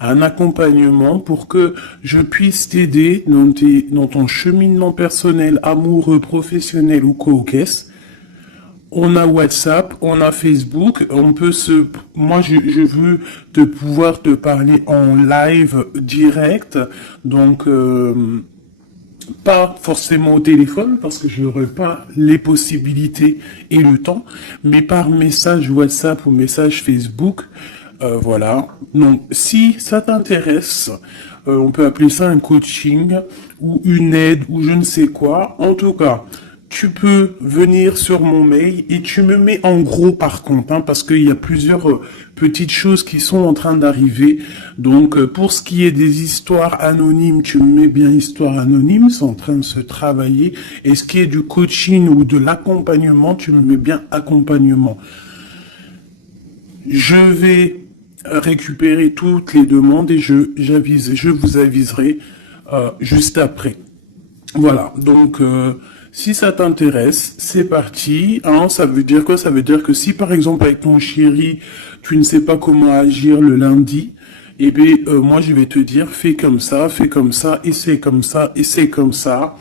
un accompagnement pour que je puisse t'aider dans ton cheminement personnel, amoureux, professionnel ou co-caisse. On a WhatsApp, on a Facebook, moi je veux pouvoir te parler en live direct, donc pas forcément au téléphone parce que je n'aurai pas les possibilités et le temps, mais par message WhatsApp ou message Facebook, voilà. Donc si ça t'intéresse, on peut appeler ça un coaching ou une aide ou je ne sais quoi. En tout cas, tu peux venir sur mon mail et tu me mets en gros par contre, hein, parce qu'il y a plusieurs petites choses qui sont en train d'arriver. Donc pour ce qui est des histoires anonymes, tu me mets bien histoire anonyme, c'est en train de se travailler. Et ce qui est du coaching ou de l'accompagnement, tu me mets bien accompagnement. Je vais récupérer toutes les demandes et je vous aviserai juste après. Voilà, donc si ça t'intéresse, c'est parti. Hein, ça veut dire quoi? Ça veut dire que si par exemple avec ton chéri, tu ne sais pas comment agir le lundi, eh bien moi je vais te dire fais comme ça, et c'est comme ça, et c'est comme ça.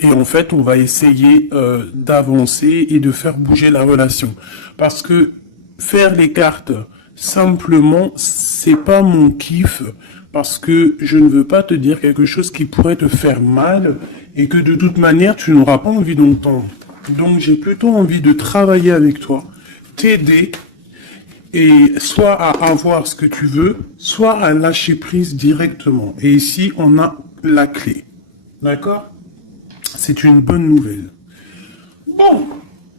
Et en fait, on va essayer d'avancer et de faire bouger la relation. Parce que faire les cartes simplement, c'est pas mon kiff. Parce que je ne veux pas te dire quelque chose qui pourrait te faire mal et que de toute manière, tu n'auras pas envie d'entendre. Donc, j'ai plutôt envie de travailler avec toi, t'aider et soit à avoir ce que tu veux, soit à lâcher prise directement. Et ici, on a la clé. D'accord? C'est une bonne nouvelle. Bon,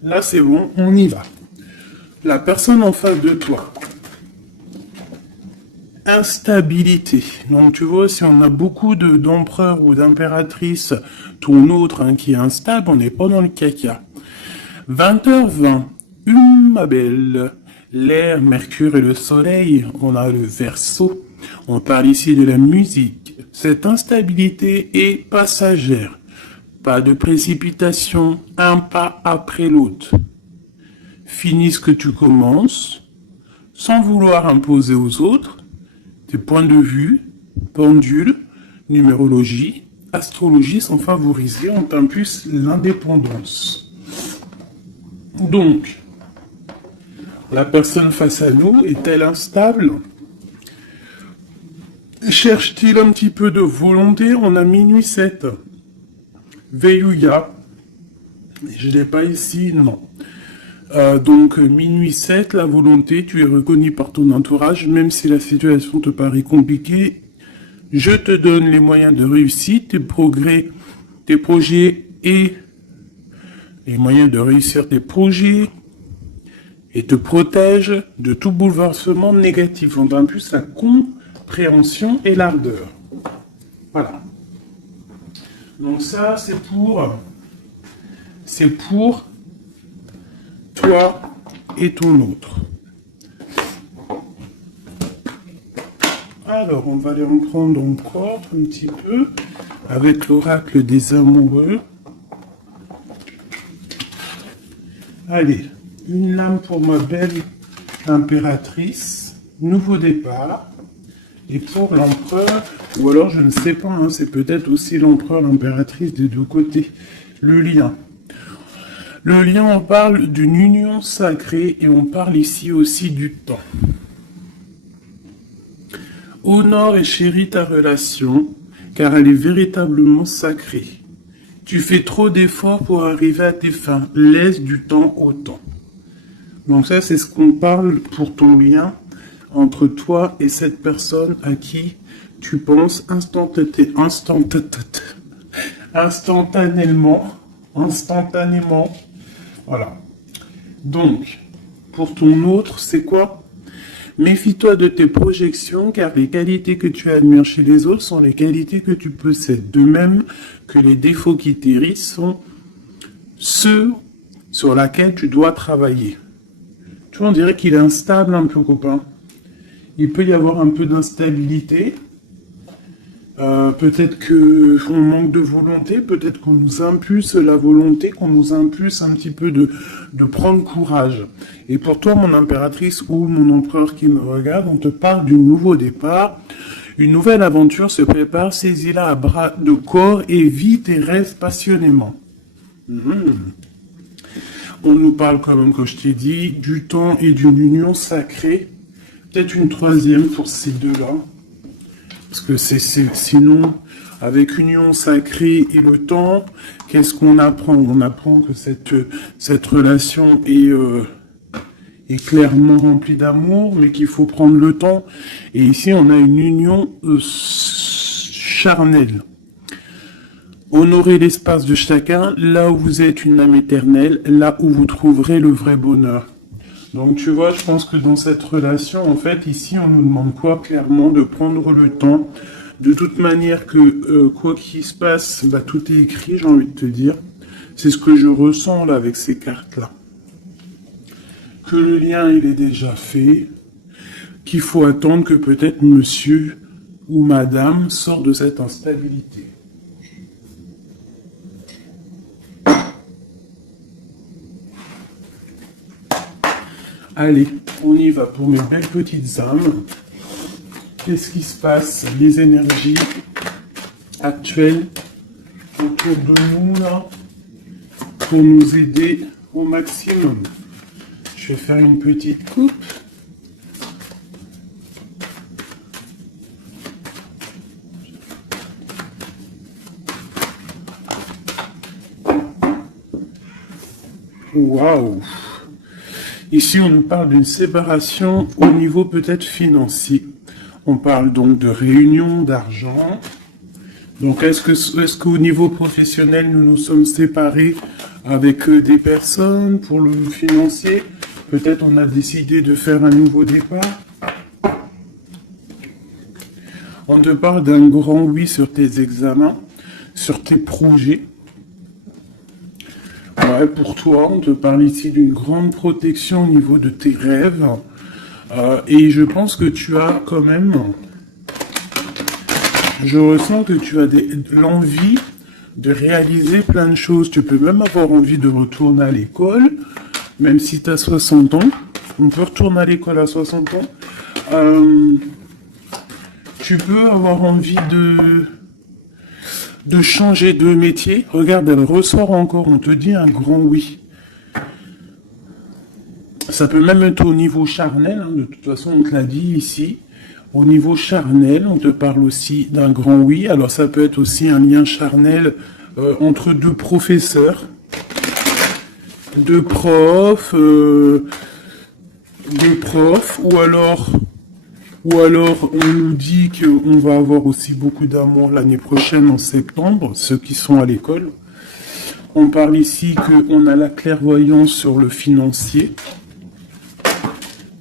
là c'est bon, on y va. La personne en face de toi. Instabilité. Donc tu vois, si on a beaucoup d'empereurs ou d'impératrices, ton autre hein, qui est instable, on n'est pas dans le caca. 20h20, ma belle. L'air, Mercure et le Soleil, on a le Verseau. On parle ici de la musique. Cette instabilité est passagère. Pas de précipitation, un pas après l'autre. Finis ce que tu commences, sans vouloir imposer aux autres tes points de vue, pendule, numérologie, astrologie sont favorisés, on t'impulse l'indépendance. Donc, la personne face à nous est-elle instable? Cherche-t-il un petit peu de volonté? On a minuit 7. Veillouya. Je l'ai pas ici, non. Donc, minuit 7, la volonté, tu es reconnu par ton entourage, même si la situation te paraît compliquée. Je te donne les moyens de réussite, tes progrès, tes projets et les moyens de réussir tes projets et te protège de tout bouleversement négatif. On a plus la compréhension et l'ardeur. Voilà. Donc ça, c'est pour toi et ton autre. Alors, on va aller en prendre encore un petit peu avec l'oracle des amoureux. Allez, une lame pour ma belle impératrice, nouveau départ. Et pour l'empereur, ou alors je ne sais pas, hein, c'est peut-être aussi l'empereur, l'impératrice des deux côtés, le lien. Le lien, on parle d'une union sacrée et on parle ici aussi du temps. Honore et chéris ta relation, car elle est véritablement sacrée. Tu fais trop d'efforts pour arriver à tes fins. Laisse du temps au temps. Donc ça, c'est ce qu'on parle pour ton lien entre toi et cette personne à qui tu penses instantanément. Voilà. Donc, pour ton autre, c'est quoi? Méfie-toi de tes projections, car les qualités que tu admires chez les autres sont les qualités que tu possèdes. De même que les défauts qui t'hérissent sont ceux sur lesquels tu dois travailler. Tu vois, on dirait qu'il est instable un peu, copain. Il peut y avoir un peu d'instabilité. Peut-être que on manque de volonté, peut-être qu'on nous impulse la volonté, qu'on nous impulse un petit peu de prendre courage. Et pour toi, mon impératrice ou mon empereur qui me regarde, on te parle du nouveau départ. Une nouvelle aventure se prépare, saisis-la à bras de corps et vis tes rêves passionnément. On nous parle quand même, comme je t'ai dit, du temps et d'une union sacrée. Peut-être une troisième pour ces deux-là. Parce que sinon, avec union sacrée et le temps, qu'est-ce qu'on apprend? On apprend que cette relation est clairement remplie d'amour, mais qu'il faut prendre le temps. Et ici, on a une union charnelle. Honorez l'espace de chacun, là où vous êtes une âme éternelle, là où vous trouverez le vrai bonheur. Donc tu vois, je pense que dans cette relation, en fait, ici, on nous demande quoi? Clairement, de prendre le temps. De toute manière que quoi qu'il se passe, bah, tout est écrit, j'ai envie de te dire. C'est ce que je ressens là avec ces cartes-là. Que le lien, il est déjà fait. Qu'il faut attendre que peut-être monsieur ou madame sortent de cette instabilité. Allez, on y va pour mes belles petites âmes. Qu'est-ce qui se passe? Les énergies actuelles autour de nous, là, pour nous aider au maximum. Je vais faire une petite coupe. Waouh! Ici, on nous parle d'une séparation au niveau peut-être financier. On parle donc de réunion d'argent. Donc, est-ce qu'au niveau professionnel, nous nous sommes séparés avec des personnes pour le financier? Peut-être on a décidé de faire un nouveau départ. On te parle d'un grand oui sur tes examens, sur tes projets. Ouais, pour toi, on te parle ici d'une grande protection au niveau de tes rêves. Et je pense que tu as quand même... Je ressens que tu as l'envie de réaliser plein de choses. Tu peux même avoir envie de retourner à l'école, même si tu as 60 ans. On peut retourner à l'école à 60 ans. Tu peux avoir envie de changer de métier. Regarde, elle ressort encore, on te dit un grand oui. Ça peut même être au niveau charnel, hein, de toute façon on te l'a dit ici. Au niveau charnel, on te parle aussi d'un grand oui. Alors ça peut être aussi un lien charnel entre deux professeurs, deux profs, ou alors on nous dit qu'on va avoir aussi beaucoup d'amour l'année prochaine en septembre, ceux qui sont à l'école. On parle ici qu'on a la clairvoyance sur le financier,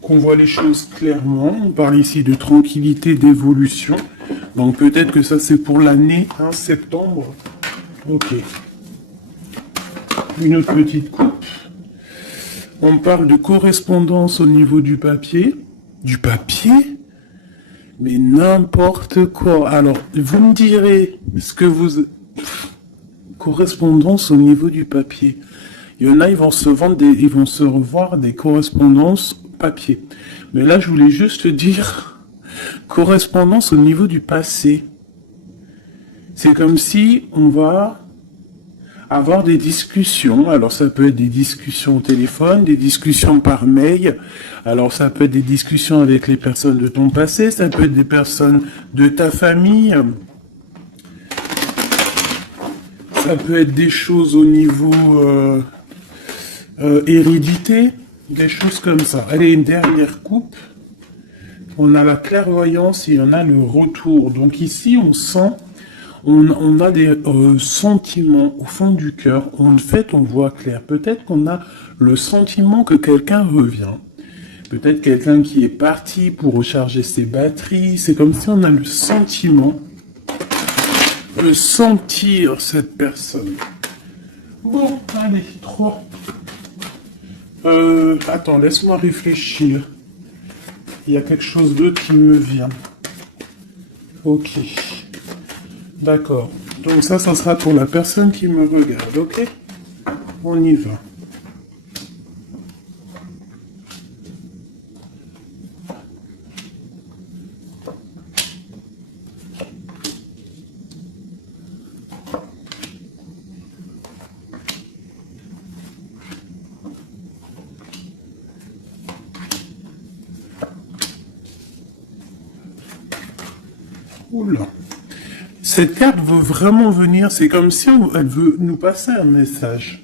qu'on voit les choses clairement. On parle ici de tranquillité, d'évolution. Donc peut-être que ça c'est pour l'année, hein, septembre. Ok. Une autre petite coupe. On parle de correspondance au niveau du papier. Du papier? Mais n'importe quoi. Alors, vous me direz ce que vous... Correspondance au niveau du papier. Il y en a, ils vont se revoir des correspondances papier. Mais là, je voulais juste dire correspondance au niveau du passé. C'est comme si on va avoir des discussions. Alors, ça peut être des discussions au téléphone, des discussions par mail. Alors, ça peut être des discussions avec les personnes de ton passé, ça peut être des personnes de ta famille. Ça peut être des choses au niveau hérédité, des choses comme ça. Allez, une dernière coupe. On a la clairvoyance et on a le retour. Donc ici, on sent, on a des sentiments au fond du cœur. En fait, on voit clair. Peut-être qu'on a le sentiment que quelqu'un revient. Peut-être quelqu'un qui est parti pour recharger ses batteries. C'est comme si on a le sentiment de sentir cette personne. Bon, allez, 3. Attends, laisse-moi réfléchir. Il y a quelque chose d'autre qui me vient. Ok. D'accord. Donc ça sera pour la personne qui me regarde, ok? On y va. Oula. Cette carte veut vraiment venir, c'est comme si elle veut nous passer un message.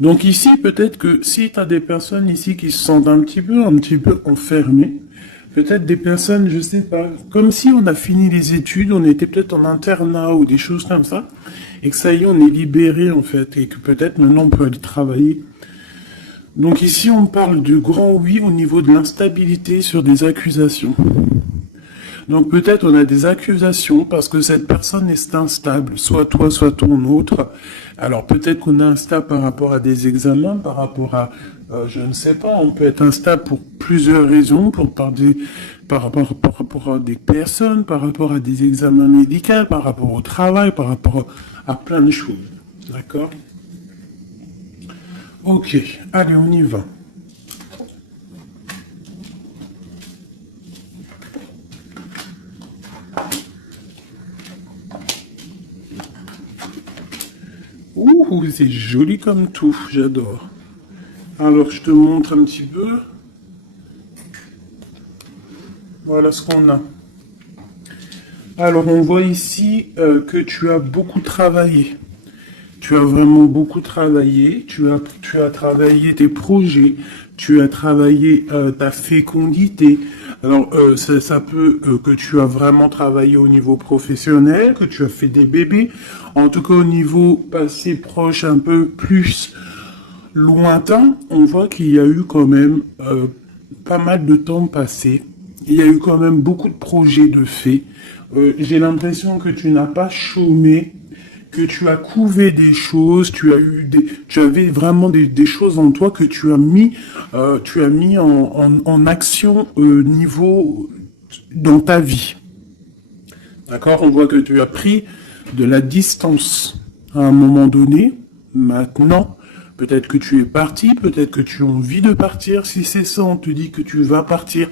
Donc ici, peut-être que si tu as des personnes ici qui se sentent un petit peu enfermées, peut-être des personnes, je sais pas, comme si on a fini les études, on était peut-être en internat ou des choses comme ça, et que ça y est, on est libéré en fait, et que peut-être maintenant on peut aller travailler. Donc ici, on parle du grand oui au niveau de l'instabilité sur des accusations. Donc peut-être on a des accusations parce que cette personne est instable, soit toi, soit ton autre. Alors peut-être qu'on est instable par rapport à des examens, par rapport à, je ne sais pas, on peut être instable pour plusieurs raisons, par rapport à des personnes, par rapport à des examens médicaux, par rapport au travail, par rapport à plein de choses. D'accord? Ok, allez, on y va. Ouh, c'est joli comme tout, j'adore. Alors, je te montre un petit peu. Voilà ce qu'on a. Alors, on voit ici que tu as beaucoup travaillé. Tu as vraiment beaucoup travaillé. Tu as travaillé tes projets. Tu as travaillé ta fécondité. Alors, ça peut que tu as vraiment travaillé au niveau professionnel, que tu as fait des bébés. En tout cas, au niveau passé proche, un peu plus lointain, on voit qu'il y a eu quand même pas mal de temps passé. Il y a eu quand même beaucoup de projets de faits. J'ai l'impression que tu n'as pas chômé, que tu as couvé des choses, tu avais vraiment des choses en toi que tu as mis en action niveau dans ta vie. D'accord? On voit que tu as pris de la distance à un moment donné. Maintenant, peut-être que tu es parti, peut-être que tu as envie de partir. Si c'est ça, on te dit que tu vas partir.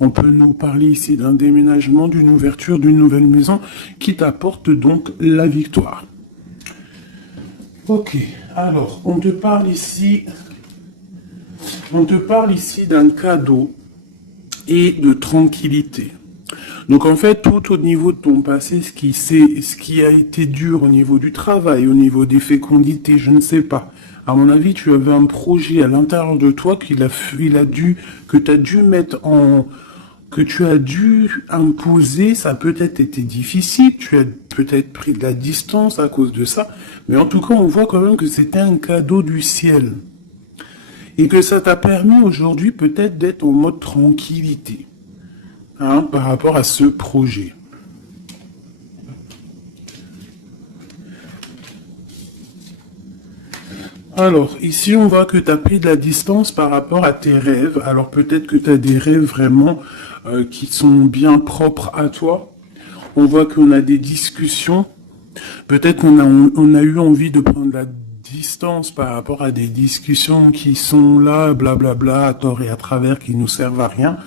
On peut nous parler ici d'un déménagement, d'une ouverture d'une nouvelle maison qui t'apporte donc la victoire. Ok, alors, on te parle ici d'un cadeau et de tranquillité. Donc en fait, tout au niveau de ton passé, ce qui a été dur au niveau du travail, au niveau des fécondités, je ne sais pas. À mon avis, tu avais un projet à l'intérieur de toi que tu as dû imposer. Ça a peut-être été difficile, tu as peut-être pris de la distance à cause de ça, mais en tout cas, on voit quand même que c'était un cadeau du ciel. Et que ça t'a permis aujourd'hui peut-être d'être en mode tranquillité. Par rapport à ce projet. Alors, ici, on voit que tu as pris de la distance par rapport à tes rêves. Alors, peut-être que tu as des rêves vraiment qui sont bien propres à toi. On voit qu'on a des discussions. Peut-être on a eu envie de prendre la distance par rapport à des discussions qui sont là, blablabla, à tort et à travers, qui nous servent à rien.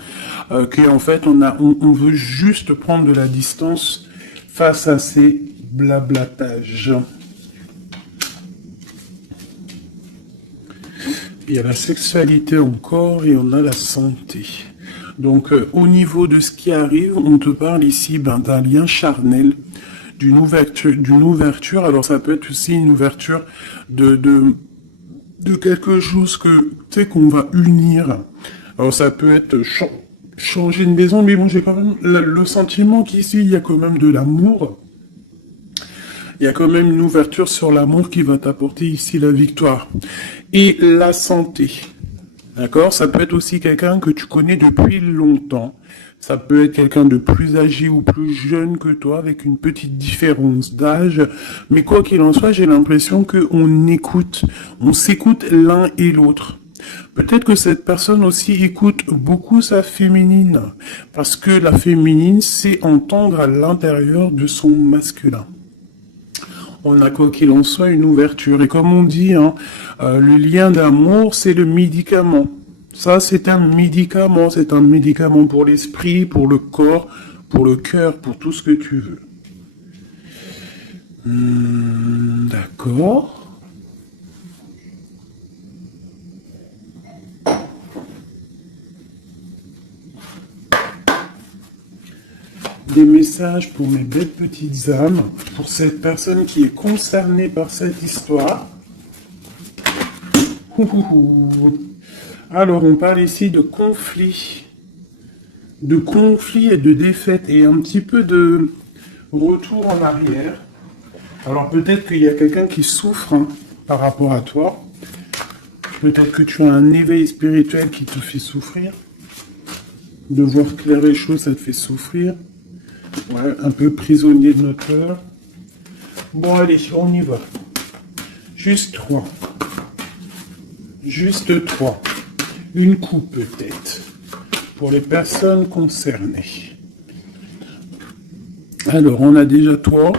Qu'en fait, on veut juste prendre de la distance face à ces blablatages. Il y a la sexualité encore et on a la santé. Donc, au niveau de ce qui arrive, on te parle ici d'un lien charnel, d'une ouverture. Alors, ça peut être aussi une ouverture de quelque chose que, tu sais, qu'on va unir. Alors, ça peut être changer de maison, mais bon, j'ai quand même le sentiment qu'ici, il y a quand même de l'amour. Il y a quand même une ouverture sur l'amour qui va t'apporter ici la victoire. Et la santé. D'accord? Ça peut être aussi quelqu'un que tu connais depuis longtemps. Ça peut être quelqu'un de plus âgé ou plus jeune que toi, avec une petite différence d'âge. Mais quoi qu'il en soit, j'ai l'impression qu'on s'écoute l'un et l'autre. Peut-être que cette personne aussi écoute beaucoup sa féminine, parce que la féminine, c'est entendre à l'intérieur de son masculin. On a quoi qu'il en soit une ouverture. Et comme on dit, hein, le lien d'amour, c'est le médicament. Ça, c'est un médicament. C'est un médicament pour l'esprit, pour le corps, pour le cœur, pour tout ce que tu veux. D'accord. Des messages pour mes belles petites âmes, pour cette personne qui est concernée par cette histoire. Alors, on parle ici de conflit et de défaite et un petit peu de retour en arrière. Alors, peut-être qu'il y a quelqu'un qui souffre hein, par rapport à toi. Peut-être que tu as un éveil spirituel qui te fait souffrir. De voir clair les choses, ça te fait souffrir. Ouais, un peu prisonnier de notre cœur. Bon, allez, on y va. Juste 3. Juste 3. Une coupe peut-être. Pour les personnes concernées. Alors, on a déjà toi.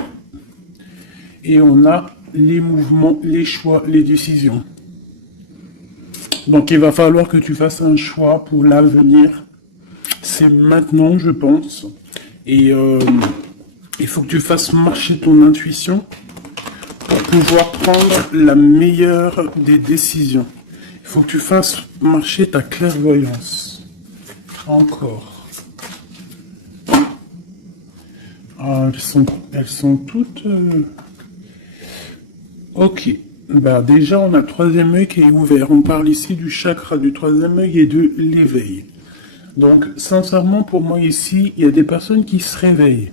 Et on a les mouvements, les choix, les décisions. Donc, il va falloir que tu fasses un choix pour l'avenir. C'est maintenant, je pense. Et il faut que tu fasses marcher ton intuition pour pouvoir prendre la meilleure des décisions. Il faut que tu fasses marcher ta clairvoyance. Encore. Ah, elles sont toutes... Ok. Bah, déjà, on a le troisième œil qui est ouvert. On parle ici du chakra du troisième œil et de l'éveil. Donc, sincèrement, pour moi ici, il y a des personnes qui se réveillent.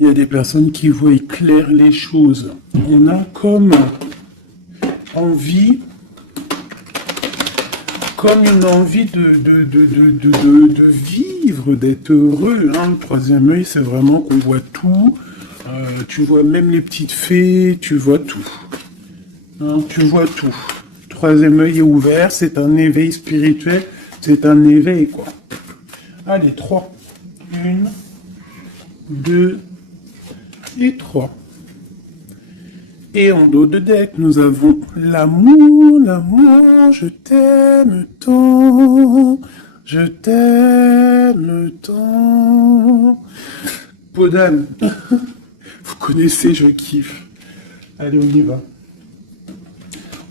Il y a des personnes qui voient clair les choses. On a comme envie, comme une envie de vivre, d'être heureux. Hein. Le troisième œil, c'est vraiment qu'on voit tout. Tu vois même les petites fées, tu vois tout. Hein, tu vois tout. Troisième œil est ouvert, c'est un éveil spirituel. C'est un éveil, quoi. Allez, 3. 1, 2 et 3. Et en dos de deck, nous avons l'amour, l'amour, je t'aime tant, je t'aime tant. Peau d'âme, vous connaissez, je kiffe. Allez, on y va.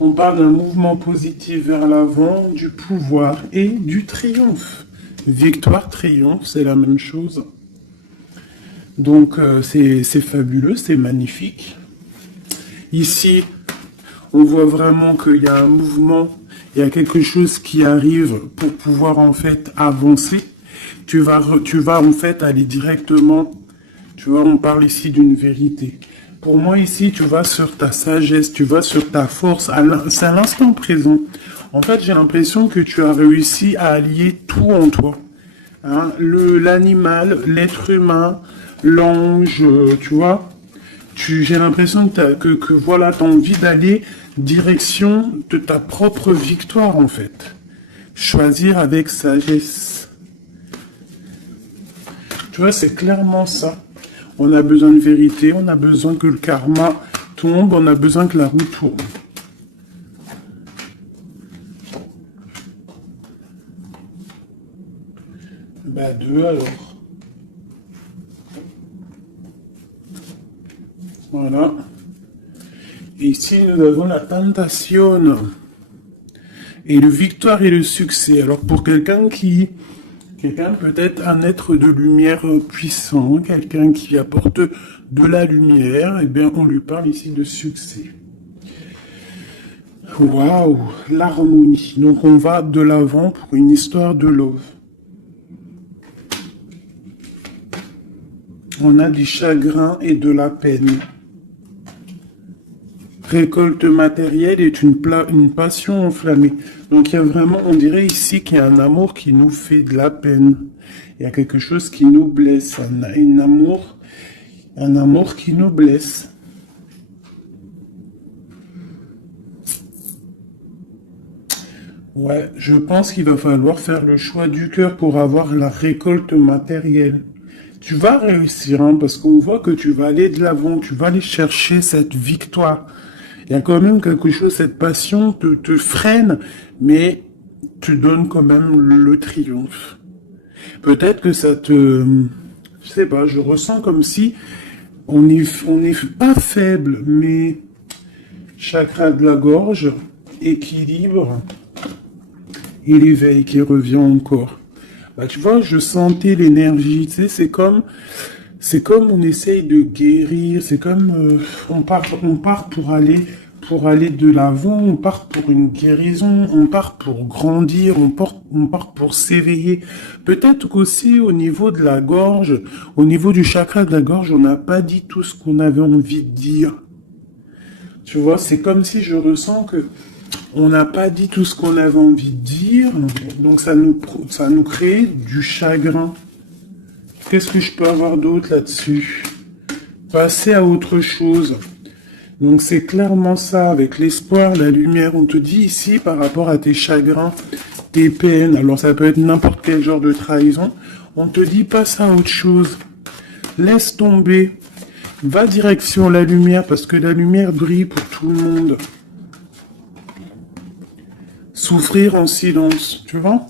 On parle d'un mouvement positif vers l'avant, du pouvoir et du triomphe. Victoire, triomphe, c'est la même chose. Donc, c'est fabuleux, c'est magnifique. Ici, on voit vraiment qu'il y a un mouvement, il y a quelque chose qui arrive pour pouvoir en fait avancer. Tu vas en fait aller directement, tu vois, on parle ici d'une vérité. Pour moi, ici, tu vas sur ta sagesse, tu vas sur ta force. C'est à l'instant présent. En fait, j'ai l'impression que tu as réussi à allier tout en toi. Hein, l'animal, l'être humain, l'ange, tu vois. J'ai l'impression que voilà, tu as envie d'aller direction de ta propre victoire, en fait. Choisir avec sagesse. Tu vois, c'est clairement ça. On a besoin de vérité, on a besoin que le karma tombe, on a besoin que la roue tourne. Bah 2 alors. Voilà. Et ici, nous avons la tentation. Et le victoire et le succès. Alors pour quelqu'un peut-être un être de lumière puissant, quelqu'un qui apporte de la lumière, eh bien, on lui parle ici de succès. Waouh, l'harmonie. Donc, on va de l'avant pour une histoire de love. On a du chagrin et de la peine. Récolte matérielle est une passion enflammée. Donc il y a vraiment, on dirait ici qu'il y a un amour qui nous fait de la peine. Il y a quelque chose qui nous blesse, un amour qui nous blesse. Ouais, je pense qu'il va falloir faire le choix du cœur pour avoir la récolte matérielle. Tu vas réussir, hein, parce qu'on voit que tu vas aller de l'avant, tu vas aller chercher cette victoire. Il y a quand même quelque chose, cette passion te freine, mais tu donnes quand même le triomphe. Peut-être que ça te... Je sais pas, je ressens comme si on est pas faible, mais chakra de la gorge, équilibre, et l'éveil qui revient encore. Bah, tu vois, je sentais l'énergie, tu sais, c'est comme on essaye de guérir, c'est comme on part pour aller de l'avant, on part pour une guérison, on part pour grandir, on part pour s'éveiller. Peut-être qu'aussi au niveau de la gorge, au niveau du chakra de la gorge, on n'a pas dit tout ce qu'on avait envie de dire. Tu vois, c'est comme si je ressens que on n'a pas dit tout ce qu'on avait envie de dire, donc ça nous crée du chagrin. Qu'est-ce que je peux avoir d'autre là-dessus? Passer à autre chose. Donc c'est clairement ça, avec l'espoir, la lumière. On te dit ici, par rapport à tes chagrins, tes peines, alors ça peut être n'importe quel genre de trahison, on te dit passe à autre chose. Laisse tomber. Va direction la lumière, parce que la lumière brille pour tout le monde. Souffrir en silence, tu vois?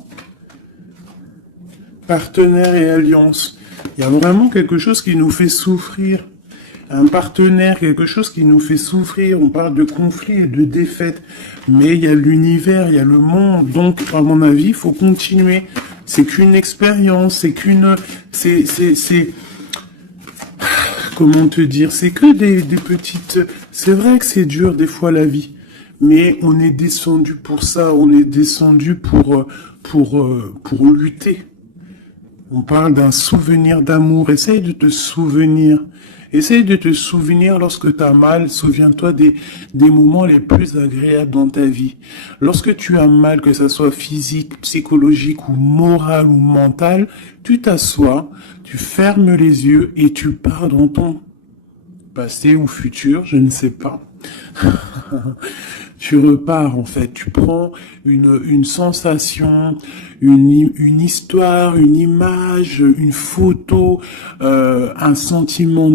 Partenaire et alliance. Il y a vraiment quelque chose qui nous fait souffrir. Un partenaire, quelque chose qui nous fait souffrir. On parle de conflit et de défaite. Mais il y a l'univers, il y a le monde. Donc, à mon avis, il faut continuer. C'est qu'une expérience, comment te dire, c'est que des petites... C'est vrai que c'est dur des fois la vie. Mais on est descendu pour ça. On est descendu pour lutter. On parle d'un souvenir d'amour. Essaye de te souvenir. Essaye de te souvenir lorsque tu as mal. Souviens-toi des moments les plus agréables dans ta vie. Lorsque tu as mal, que ce soit physique, psychologique ou moral ou mental, tu t'assois, tu fermes les yeux et tu pars dans ton passé ou futur, je ne sais pas. Tu repars en fait, tu prends une sensation, une histoire, une image, une photo, un sentiment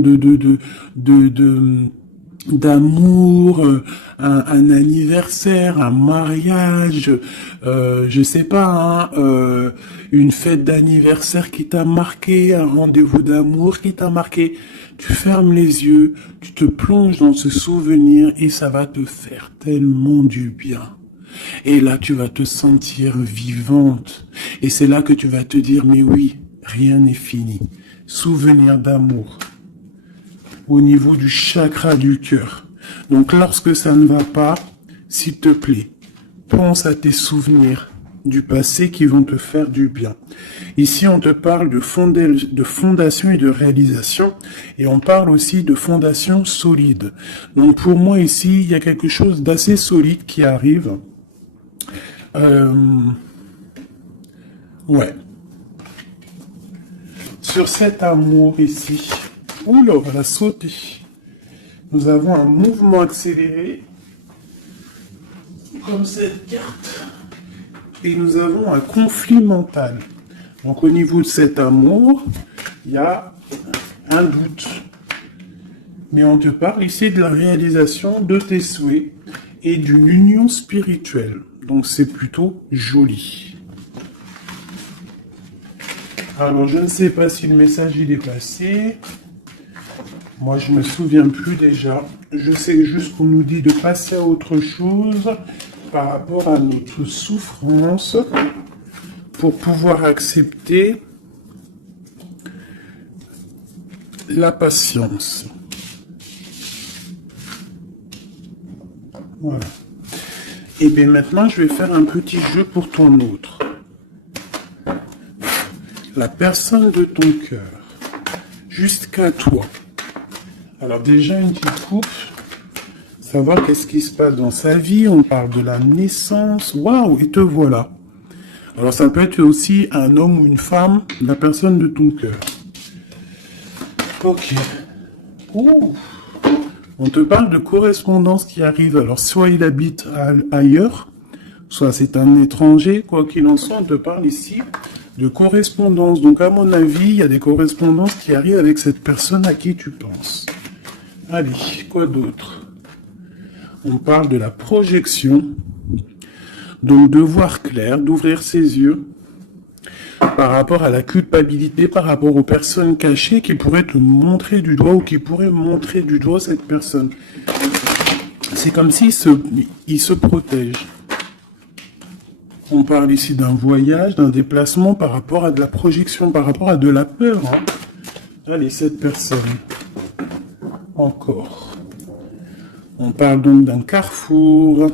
d'amour, un anniversaire, un mariage, je sais pas, hein, une fête d'anniversaire qui t'a marqué, un rendez-vous d'amour qui t'a marqué. Tu fermes les yeux, tu te plonges dans ce souvenir et ça va te faire tellement du bien. Et là, tu vas te sentir vivante. Et c'est là que tu vas te dire, mais oui, rien n'est fini. Souvenir d'amour au niveau du chakra du cœur. Donc lorsque ça ne va pas, s'il te plaît, pense à tes souvenirs du passé qui vont te faire du bien. Ici, on te parle de fondation et de réalisation, et on parle aussi de fondation solide. Donc pour moi ici, il y a quelque chose d'assez solide qui arrive. Ouais. Sur cet amour ici, oula, on va sauter. Nous avons un mouvement accéléré, comme cette carte, et nous avons un conflit mental. Donc au niveau de cet amour, il y a un doute. Mais on te parle ici de la réalisation de tes souhaits et d'une union spirituelle. Donc c'est plutôt joli. Alors je ne sais pas si le message il est passé. Moi je me souviens plus déjà. Je sais juste qu'on nous dit de passer à autre chose par rapport à notre souffrance pour pouvoir accepter la patience. Voilà. Et bien maintenant, je vais faire un petit jeu pour ton autre. La personne de ton cœur, jusqu'à toi. Alors déjà, une petite coupe. Savoir qu'est-ce qui se passe dans sa vie. On parle de la naissance. Waouh, et te voilà. Alors ça peut être aussi un homme ou une femme, la personne de ton cœur. Ok. Ouh. On te parle de correspondance qui arrive. Alors soit il habite ailleurs, soit c'est un étranger, quoi qu'il en soit, on te parle ici de correspondance. Donc à mon avis, il y a des correspondances qui arrivent avec cette personne à qui tu penses. Allez, quoi d'autre? On parle de la projection, donc de voir clair, d'ouvrir ses yeux par rapport à la culpabilité, par rapport aux personnes cachées qui pourraient te montrer du doigt ou qui pourraient montrer du doigt cette personne. C'est comme s'il se protège. On parle ici d'un voyage, d'un déplacement par rapport à de la projection, par rapport à de la peur. Hein. Allez, cette personne. Encore. On parle donc d'un carrefour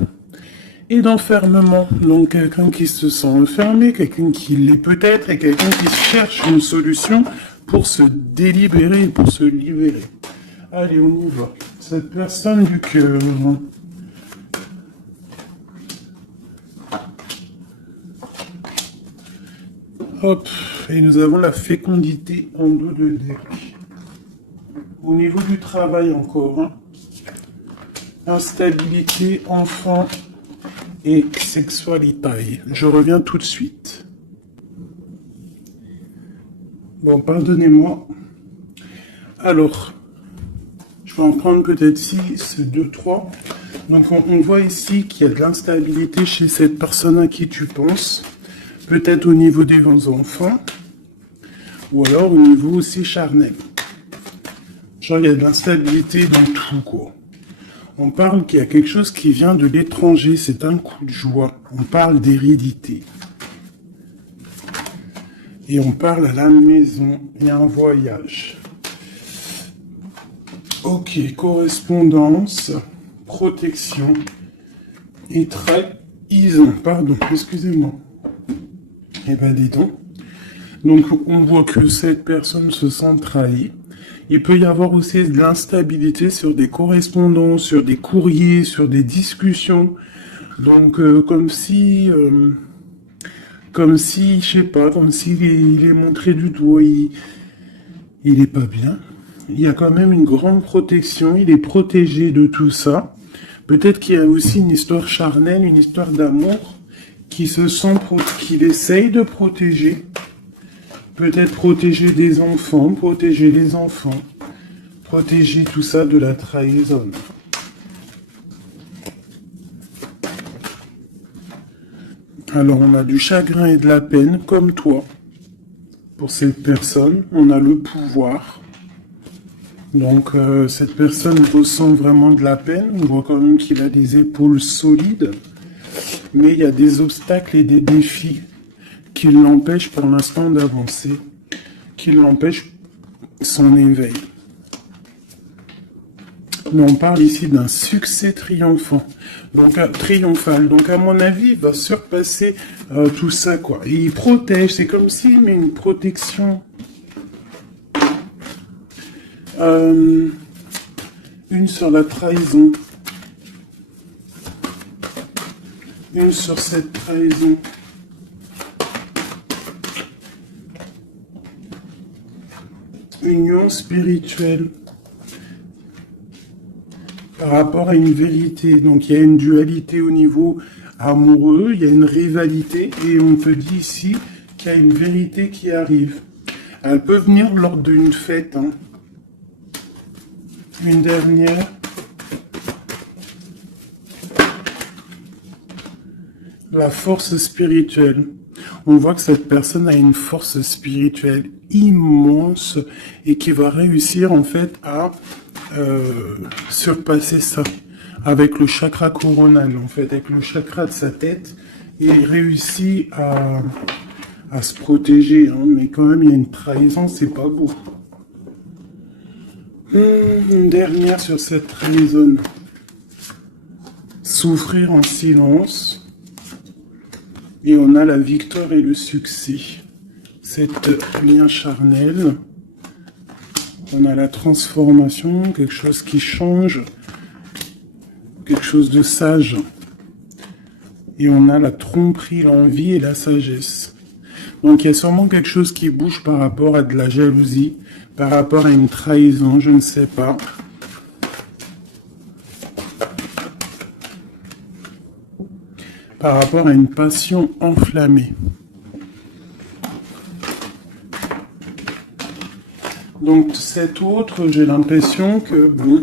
et d'enfermement. Donc quelqu'un qui se sent enfermé, quelqu'un qui l'est peut-être, et quelqu'un qui cherche une solution pour se délibérer, pour se libérer. Allez, on y va. Cette personne du cœur. Hop, et nous avons la fécondité en dos de deck. Au niveau du travail encore, hein. Instabilité, enfant et sexualité. Je reviens tout de suite. Bon, pardonnez-moi. Alors, je vais en prendre peut-être 6, 2, 3. Donc on voit ici qu'il y a de l'instabilité chez cette personne à qui tu penses. Peut-être au niveau des enfants. Ou alors au niveau aussi charnel. Genre il y a de l'instabilité dans tout, quoi. On parle qu'il y a quelque chose qui vient de l'étranger, c'est un coup de joie. On parle d'hérédité. Et on parle à la maison, il y a un voyage. Ok, correspondance, protection et trahison. Pardon, excusez-moi. Eh ben, dis donc. Donc, on voit que cette personne se sent trahie. Il peut y avoir aussi de l'instabilité sur des correspondances, sur des courriers, sur des discussions. Donc, comme si, je sais pas, comme s'il il est montré du doigt, il est pas bien. Il y a quand même une grande protection, il est protégé de tout ça. Peut-être qu'il y a aussi une histoire charnelle, une histoire d'amour qu'il essaye de protéger. Peut-être protéger des enfants, protéger les enfants, protéger tout ça de la trahison. Alors on a du chagrin et de la peine, comme toi. Pour cette personne, on a le pouvoir. Donc cette personne ressent vraiment de la peine. On voit quand même qu'il a des épaules solides. Mais il y a des obstacles et des défis qui l'empêchent pour l'instant d'avancer, qui l'empêchent son éveil. Mais on parle ici d'un succès triomphant, donc triomphal. Donc à mon avis, il va surpasser tout ça, quoi. Et il protège, c'est comme s'il met une protection. Une sur la trahison. Une sur cette trahison. Union spirituelle par rapport à une vérité. Donc il y a une dualité au niveau amoureux, il y a une rivalité et on te dit ici qu'il y a une vérité qui arrive. Elle peut venir lors d'une fête. Hein. Une dernière. La force spirituelle. On voit que cette personne a une force spirituelle immense et qui va réussir en fait à surpasser ça avec le chakra coronal, en fait, avec le chakra de sa tête. Et il réussit à se protéger, hein, mais quand même il y a une trahison, c'est pas beau. Une dernière sur cette trahison. Souffrir en silence. Et on a la victoire et le succès. Cette lien charnel. On a la transformation, quelque chose qui change. Quelque chose de sage. Et on a la tromperie, l'envie et la sagesse. Donc il y a sûrement quelque chose qui bouge par rapport à de la jalousie, par rapport à une trahison, je ne sais pas. par rapport à une passion enflammée. Donc cet autre, j'ai l'impression que bon,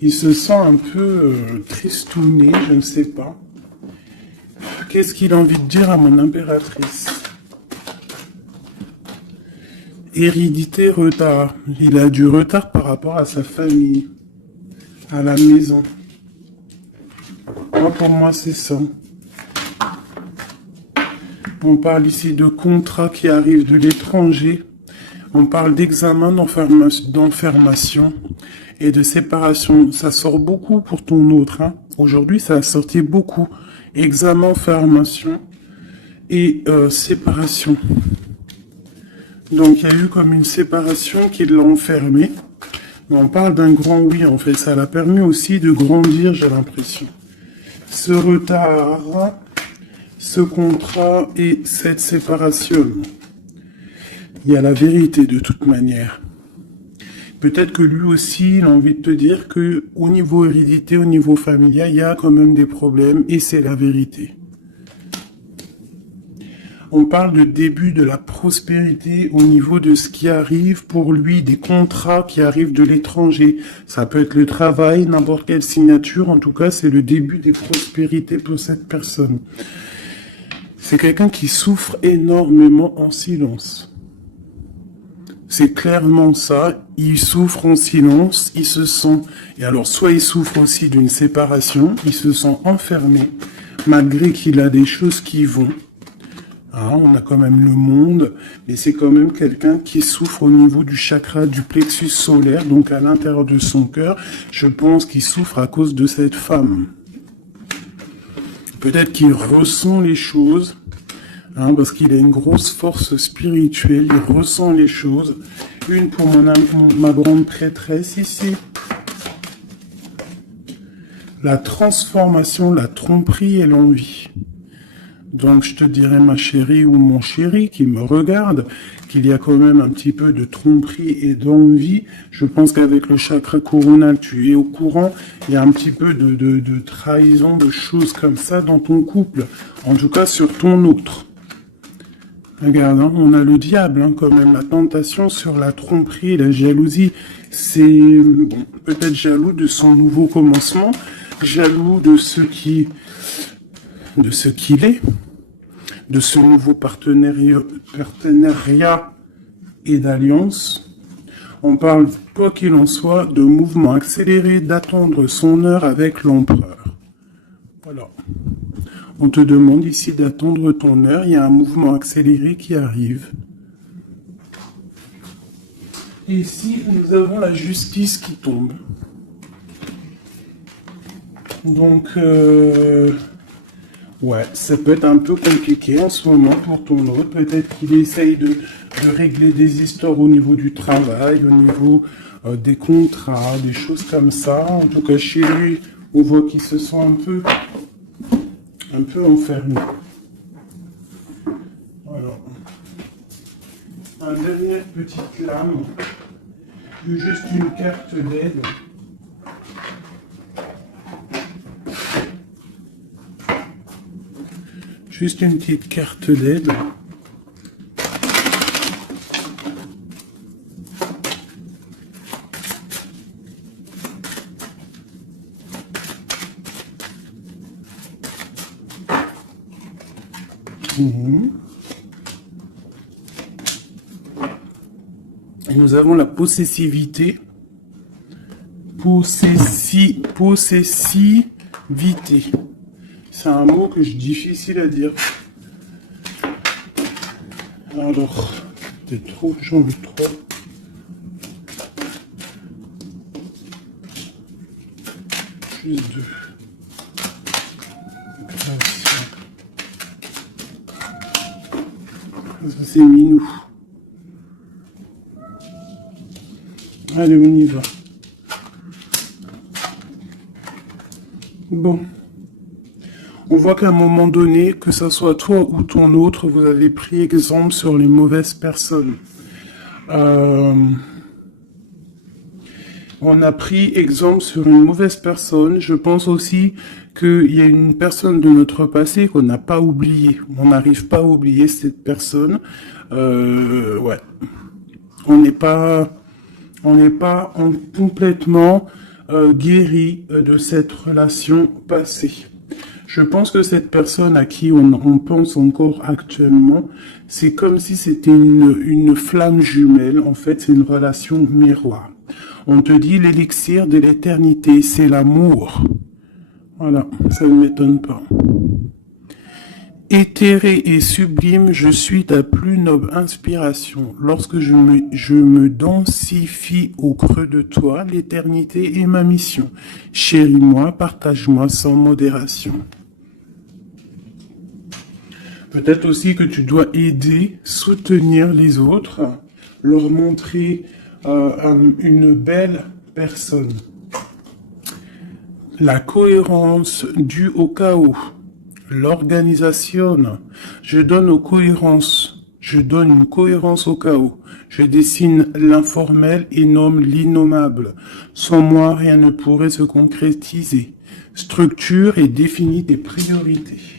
il se sent un peu tristouné, je ne sais pas. Qu'est-ce qu'il a envie de dire à mon impératrice? Hérédité, retard. Il a du retard par rapport à sa famille, à la maison. Moi, pour moi, c'est ça. On parle ici de contrats qui arrivent de l'étranger. On parle d'examen d'enfermation et de séparation. Ça sort beaucoup pour ton autre. Hein. Aujourd'hui, ça a sorti beaucoup. Examen, formation et séparation. Donc, il y a eu comme une séparation qui l'a enfermé. Mais on parle d'un grand oui, en fait. Ça l'a permis aussi de grandir, j'ai l'impression. Ce retard, ce contrat et cette séparation. Il y a la vérité de toute manière. Peut-être que lui aussi, il a envie de te dire que au niveau hérédité, au niveau familial, il y a quand même des problèmes et c'est la vérité. On parle de début de la prospérité au niveau de ce qui arrive pour lui, des contrats qui arrivent de l'étranger. Ça peut être le travail, n'importe quelle signature. En tout cas, c'est le début des prospérités pour cette personne. C'est quelqu'un qui souffre énormément en silence. C'est clairement ça, il souffre en silence, il se sent... Et alors, soit il souffre aussi d'une séparation, il se sent enfermé, malgré qu'il a des choses qui vont. Hein, on a quand même le monde, mais c'est quand même quelqu'un qui souffre au niveau du chakra du plexus solaire, donc à l'intérieur de son cœur. Je pense qu'il souffre à cause de cette femme. Peut-être qu'il ressent les choses... Hein, parce qu'il a une grosse force spirituelle, il ressent les choses. Une pour ma grande prêtresse ici. La transformation, la tromperie et l'envie. Donc je te dirais ma chérie ou mon chéri qui me regarde, qu'il y a quand même un petit peu de tromperie et d'envie. Je pense qu'avec le chakra coronal, tu es au courant. Il y a un petit peu de trahison, de choses comme ça dans ton couple. En tout cas sur ton autre. Regarde, hein, on a le diable, hein, quand même, la tentation sur la tromperie et la jalousie. C'est, bon, peut-être jaloux de son nouveau commencement, jaloux de ce qu'il est, de ce nouveau partenariat et d'alliance. On parle, quoi qu'il en soit, de mouvement accéléré, d'attendre son heure avec l'empereur. Voilà. On te demande ici d'attendre ton heure. Il y a un mouvement accéléré qui arrive. Et ici, nous avons la justice qui tombe. Donc, ouais, ça peut être un peu compliqué en ce moment pour ton autre. Peut-être qu'il essaye de régler des histoires au niveau du travail, au niveau des contrats, des choses comme ça. En tout cas, chez lui, on voit qu'il se sent un peu enfermé. Voilà. Un dernière petite lame, juste une carte d'aide. Juste une petite carte d'aide. Et nous avons la possessivité. Possessivité. C'est un mot que je difficile à dire. Alors, c'est trop, j'en veux trop. Juste deux. Ça c'est minou. Allez, on y va. Bon. On voit qu'à un moment donné, que ce soit toi ou ton autre, vous avez pris exemple sur les mauvaises personnes. On a pris exemple sur une mauvaise personne. Je pense aussi qu'il y a une personne de notre passé qu'on n'a pas oubliée. On n'arrive pas à oublier cette personne. Ouais. On n'est pas complètement guéri de cette relation passée. Je pense que cette personne à qui on pense encore actuellement, c'est comme si c'était une flamme jumelle. En fait, c'est une relation miroir. On te dit l'élixir de l'éternité, c'est l'amour. Voilà, ça ne m'étonne pas. Éthéré et sublime, je suis ta plus noble inspiration. Lorsque je me densifie au creux de toi, l'éternité est ma mission. Chéris-moi, partage-moi sans modération. Peut-être aussi que tu dois aider, soutenir les autres, leur montrer une belle personne. La cohérence due au chaos. L'organisation. Je donne aux cohérences. Je donne une cohérence au chaos. Je dessine l'informel et nomme l'innommable. Sans moi, rien ne pourrait se concrétiser. Structure et définis tes priorités.